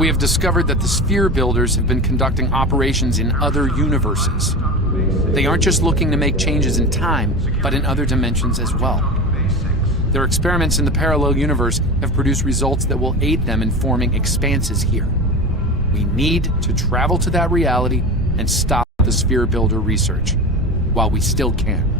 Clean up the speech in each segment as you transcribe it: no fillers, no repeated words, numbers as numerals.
We have discovered that the sphere builders have been conducting operations in other universes. They aren't just looking to make changes in time, but in other dimensions as well. Their experiments in the parallel universe have produced results that will aid them in forming expanses here. We need to travel to that reality and stop the sphere builder research, while we still can.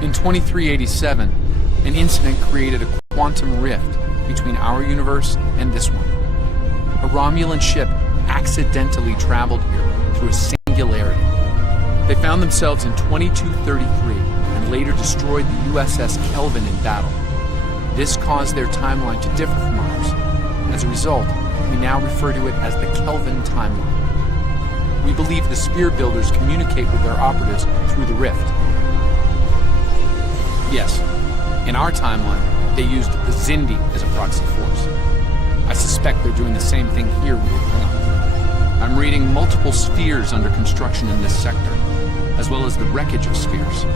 In 2387, an incident created a quantum rift between our universe and this one. A Romulan ship accidentally traveled here through a singularity. They found themselves in 2233 and later destroyed the USS Kelvin in battle. This caused their timeline to differ from ours. As a result, we now refer to it as the Kelvin timeline. We believe the sphere builders communicate with their operatives through the rift. Yes, in our timeline, they used the Xindi as a proxy force. I suspect they're doing the same thing here with the Klingon. I'm reading multiple spheres under construction in this sector, as well as the wreckage of spheres.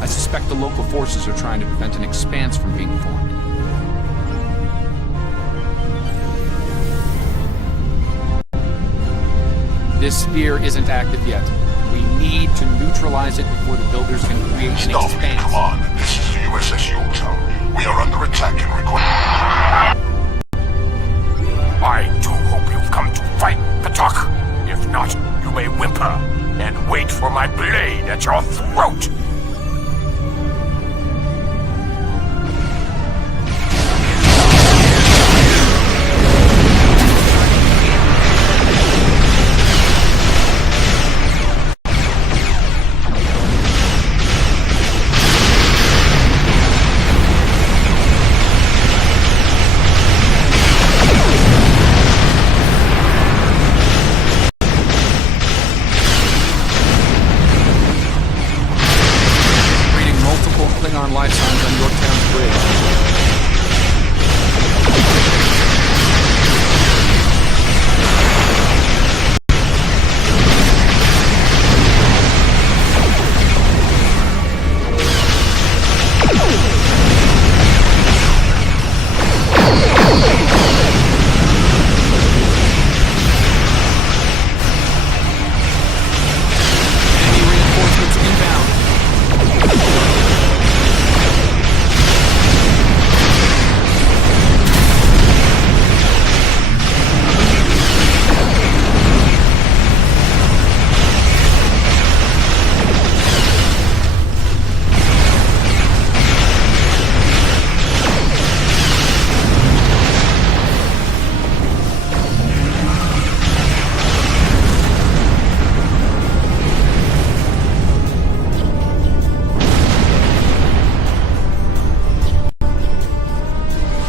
I suspect the local forces are trying to prevent an expanse from being formed. This sphere isn't active yet. We need to neutralize it before the builders can create an Stop, expanse. Command. This is the USS Yorktown. We are under attack and require... I do hope you've come to fight, Patok. If not, you may whimper and wait for my blade at your throat. Klingon life signs on Yorktown's bridge. Enemy reinforcements inbound.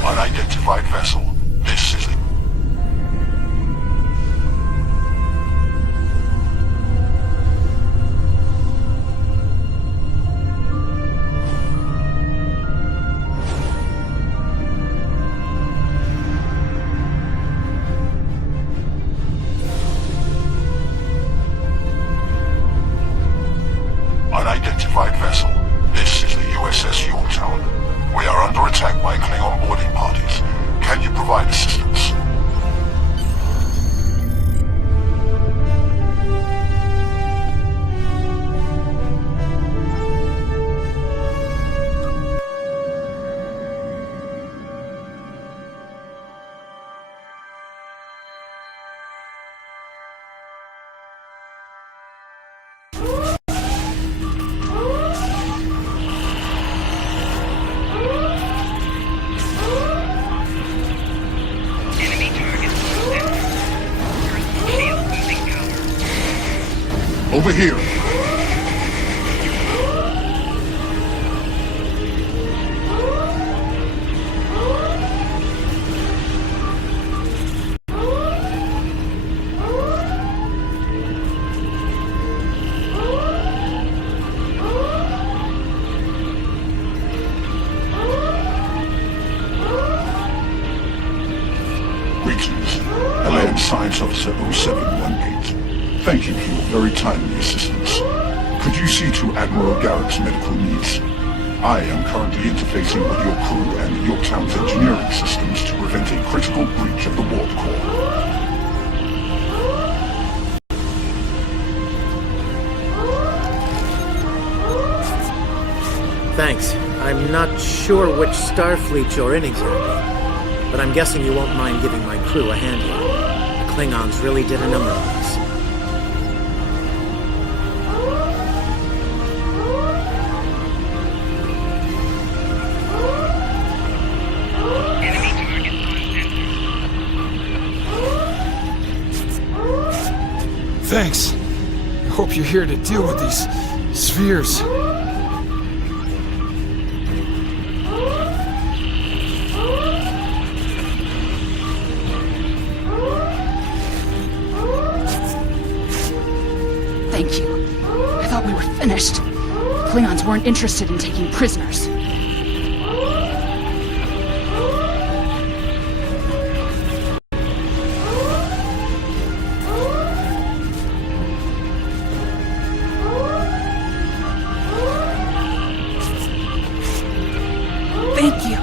Unidentified vessel. This is the... Unidentified vessel. This is the USS Yorktown. We are under attack by Klingon boarding parties. Can you provide assistance? Over here. Greetings. LAM Science Officer 0718. Thank you for your very timely assistance. Could you see to Admiral Garrett's medical needs? I am currently interfacing with your crew and Yorktown's engineering systems to prevent a critical breach of the warp core. Thanks. I'm not sure which Starfleet you're in exactly, but I'm guessing you won't mind giving my crew a hand here. The Klingons really did a number on us. Thanks. I hope you're here to deal with these spheres. Thank you. I thought we were finished. The Klingons weren't interested in taking prisoners. Thank you.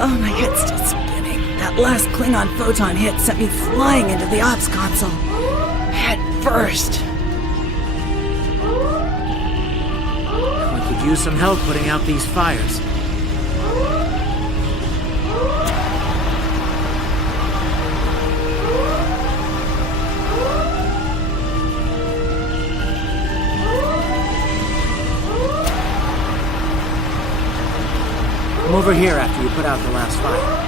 Oh, my head's still spinning. That last Klingon photon hit sent me flying into the ops console. Head first. use some help putting out these fires. Come over here after you put out the last fire.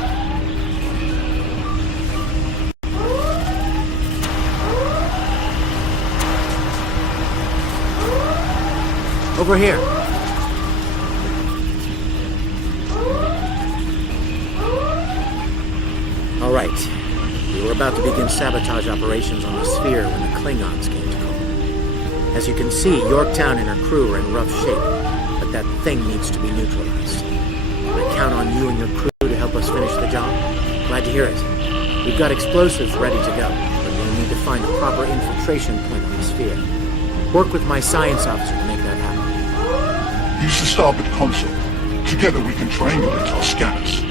Over here. All right. We were about to begin sabotage operations on the sphere when the Klingons came to call. As you can see, Yorktown and her crew are in rough shape, but that thing needs to be neutralized. I count on you and your crew to help us finish the job. Glad to hear it. We've got explosives ready to go, but we'll need to find a proper infiltration point on the sphere. Work with my science officer to make that happen. Use the starboard console. Together we can triangulate our scanners.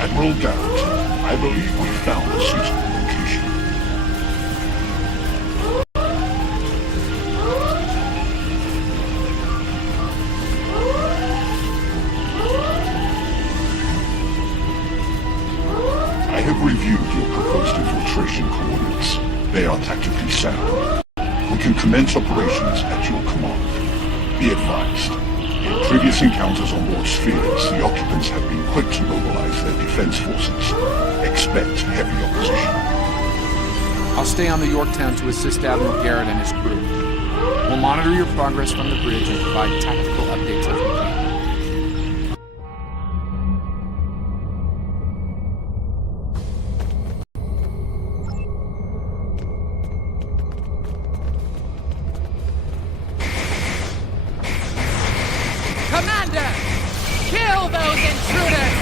Admiral Garrett, I believe we found a suitable location. I have reviewed your proposed infiltration coordinates. They are tactically sound. We can commence operations at your command. Be advised. In previous encounters on board spheres, the occupants have been quick to mobilize their defense forces. Expect heavy opposition. I'll stay on the Yorktown to assist Admiral Garrett and his crew. We'll monitor your progress from the bridge and provide tactical updates as we can. Commander! Kill those intruders!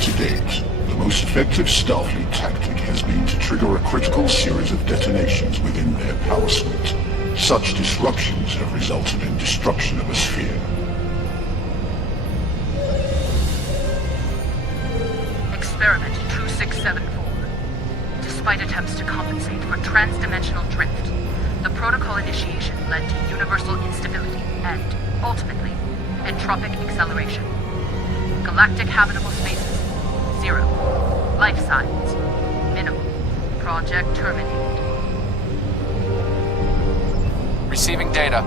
To date, the most effective Starfleet tactic has been to trigger a critical series of detonations within their power suite. Such disruptions have resulted in destruction of a sphere. Experiment 2674. Despite attempts to compensate for transdimensional drift, the protocol initiation led to universal instability and, ultimately, entropic acceleration. Galactic habitable spaces, 0. Life signs, minimal. Project terminated. Receiving data.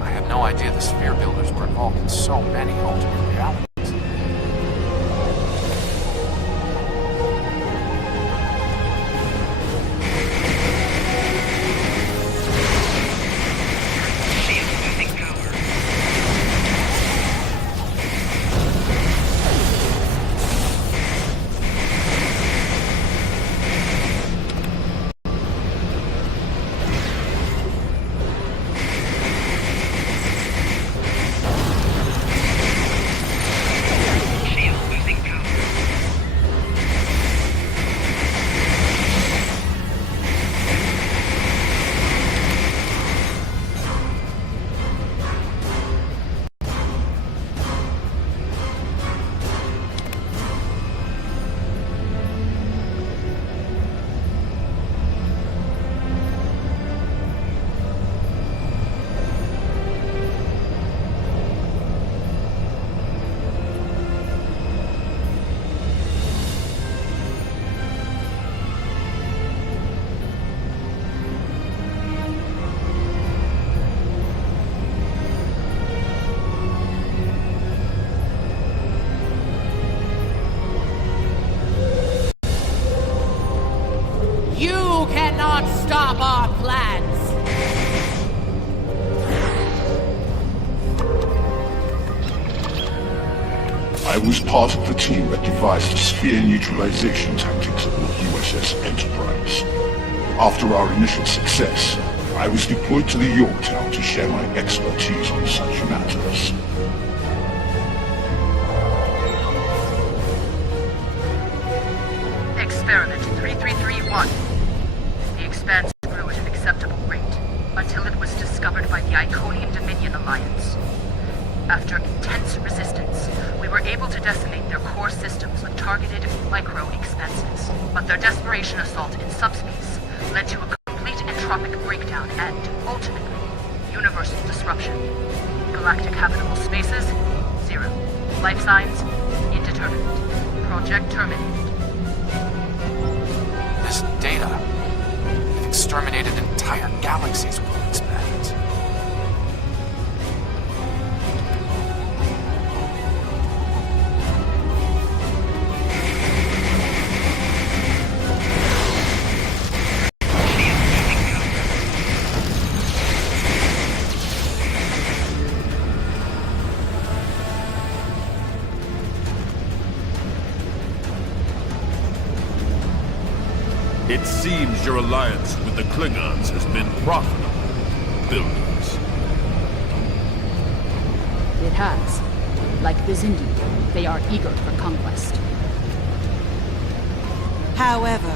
I had no idea the sphere builders were involved in so many alternate realities. cannot stop our plans! I was part of the team that devised the sphere neutralization tactics aboard USS Enterprise. After our initial success, I was deployed to the Yorktown to share my expertise on such matters. Experiment 3331. The Expanse grew at an acceptable rate, until it was discovered by the Iconian Dominion Alliance. After intense resistance, we were able to decimate their core systems with targeted micro-expanses. But their desperation assault in subspace led to a complete entropic breakdown and, ultimately, universal disruption. Galactic habitable spaces, 0. Life signs, indeterminate. Project terminated. This data. It exterminated entire galaxies with Expanse. It seems your alliance with the Klingons has been profitable, builders. It has. Like Bizindi, they are eager for conquest. However,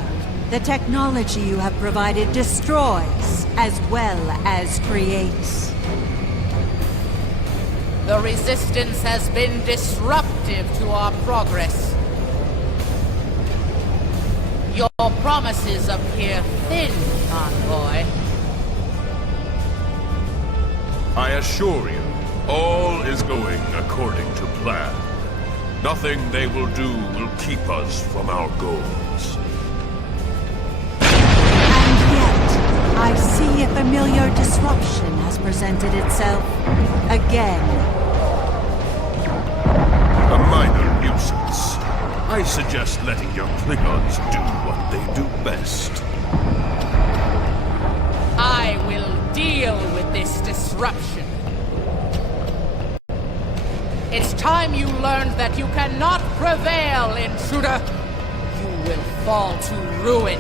the technology you have provided destroys as well as creates. The Resistance has been disruptive to our progress. Your promises appear thin, Envoy. I assure you, all is going according to plan. Nothing they will do will keep us from our goals. And yet, I see a familiar disruption has presented itself again. A minor nuisance. I suggest letting your Klingons do what they do best. I will deal with this disruption. It's time you learned that you cannot prevail, intruder. You will fall to ruin.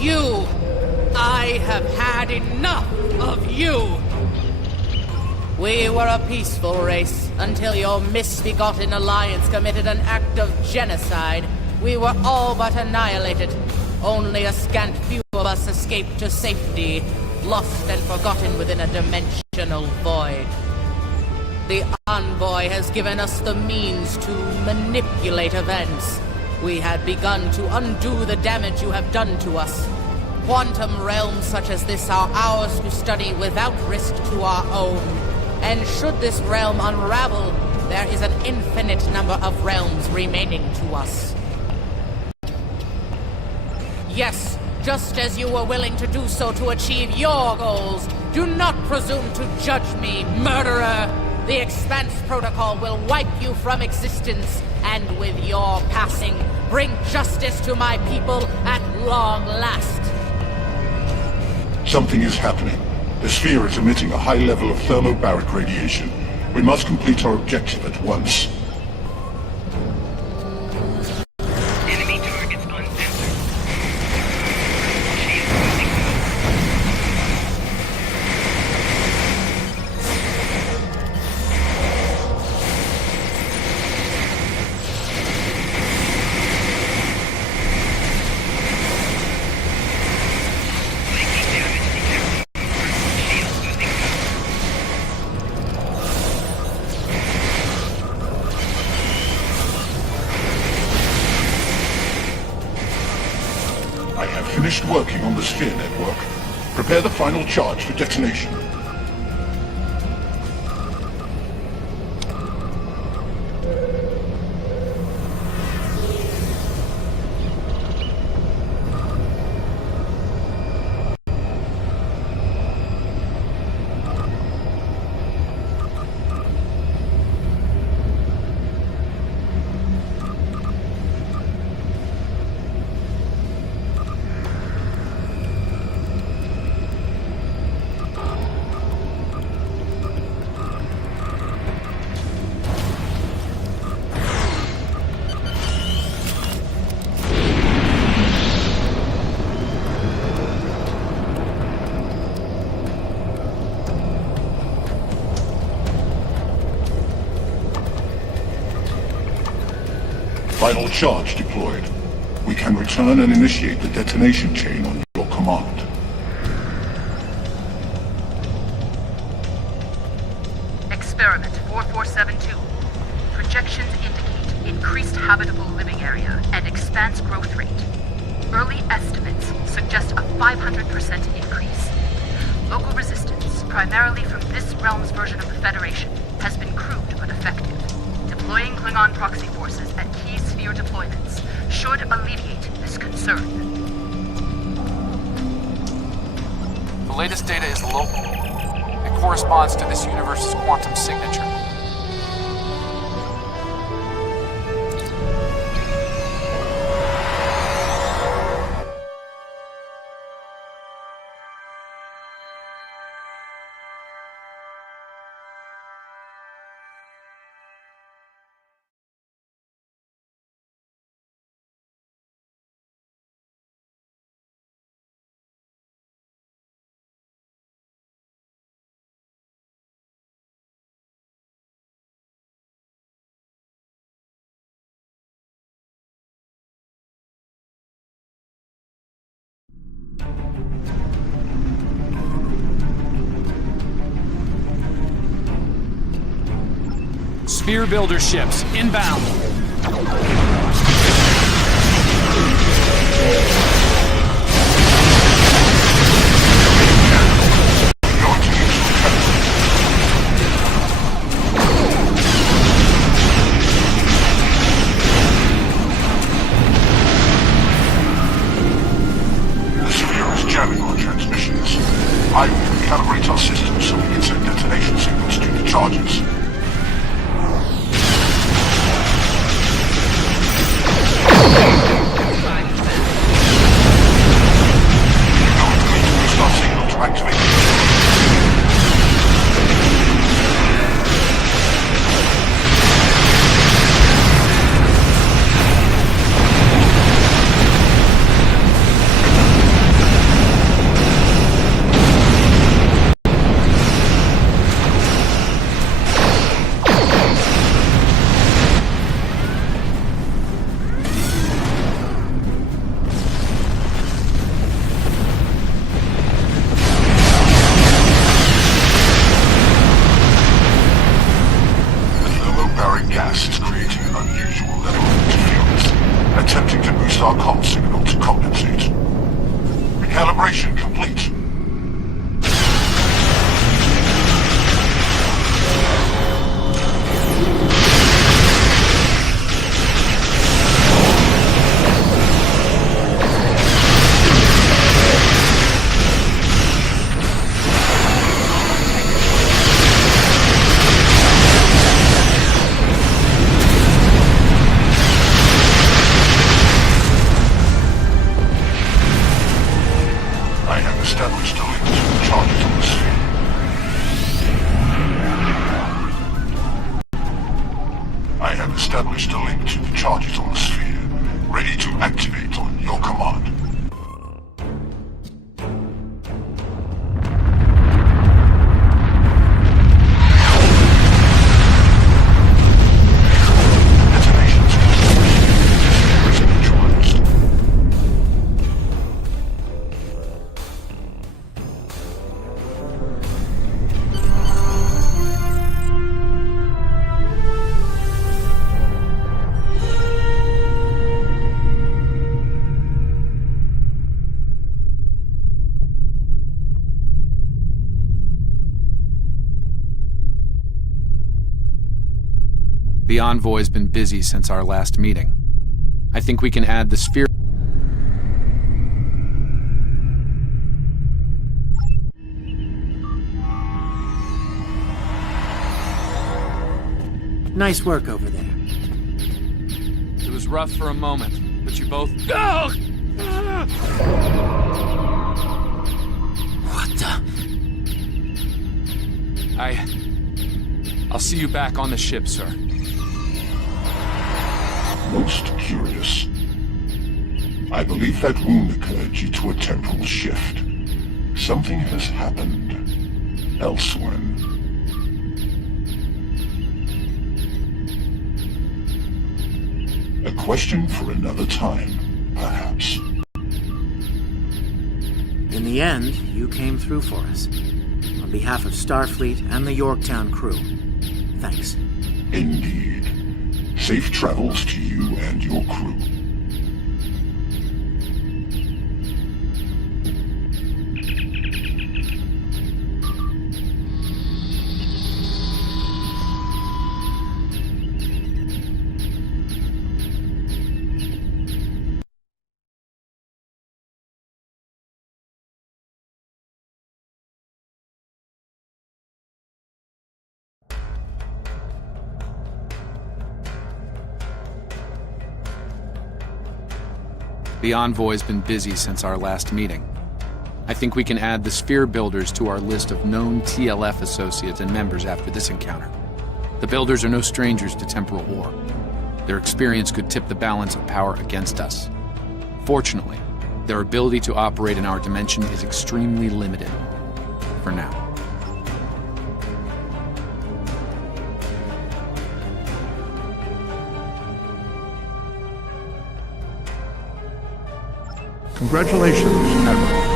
You! I have had enough of you! We were a peaceful race until your misbegotten alliance committed an act of genocide. We were all but annihilated. Only a scant few of us escaped to safety, lost and forgotten within a dimensional void. The Envoy has given us the means to manipulate events. We had begun to undo the damage you have done to us. Quantum realms such as this are ours to study without risk to our own. And should this realm unravel, there is an infinite number of realms remaining to us. Yes, just as you were willing to do so to achieve your goals, do not presume to judge me, murderer! The Expanse Protocol will wipe you from existence, and with your passing, bring justice to my people at long last. Something is happening. The sphere is emitting a high level of thermobaric radiation. We must complete our objective at once. Enemy targets uncensored. I have finished working on the sphere network. Prepare the final charge for detonation. Final charge deployed. We can return and initiate the detonation chain on your command. Experiment 4472. Projections indicate increased habitable living area and expanse growth rate. Early estimates suggest a 500% increase. Local resistance, primarily from this realm's version of the Federation, has been crude but effective. Deploying Klingon proxy forces at key sphere deployments should alleviate this concern. The latest data is local. It corresponds to this universe's quantum signature. Sphere builder ships inbound. The sphere is jamming our transmissions. I will recalibrate our systems so we can send detonation signals to the charges. Calibration complete. Established a link to the charges on the sphere. I have established a link to the charges on the sphere, ready to activate on your command. The envoy's been busy since our last meeting. I think we can add the sphere. Nice work over there. It was rough for a moment, but you both... What the... I'll see you back on the ship, sir. Most curious. I believe that wound occurred due to a temporal shift. Something has happened elsewhere. question for another time, perhaps. In the end, you came through for us. On behalf of Starfleet and the Yorktown crew, thanks. Indeed. Safe travels to you and your crew. The Envoy's been busy since our last meeting. I think we can add the Sphere Builders to our list of known TLF associates and members after this encounter. The Builders are no strangers to temporal war. Their experience could tip the balance of power against us. Fortunately, their ability to operate in our dimension is extremely limited. For now. Congratulations, Admiral.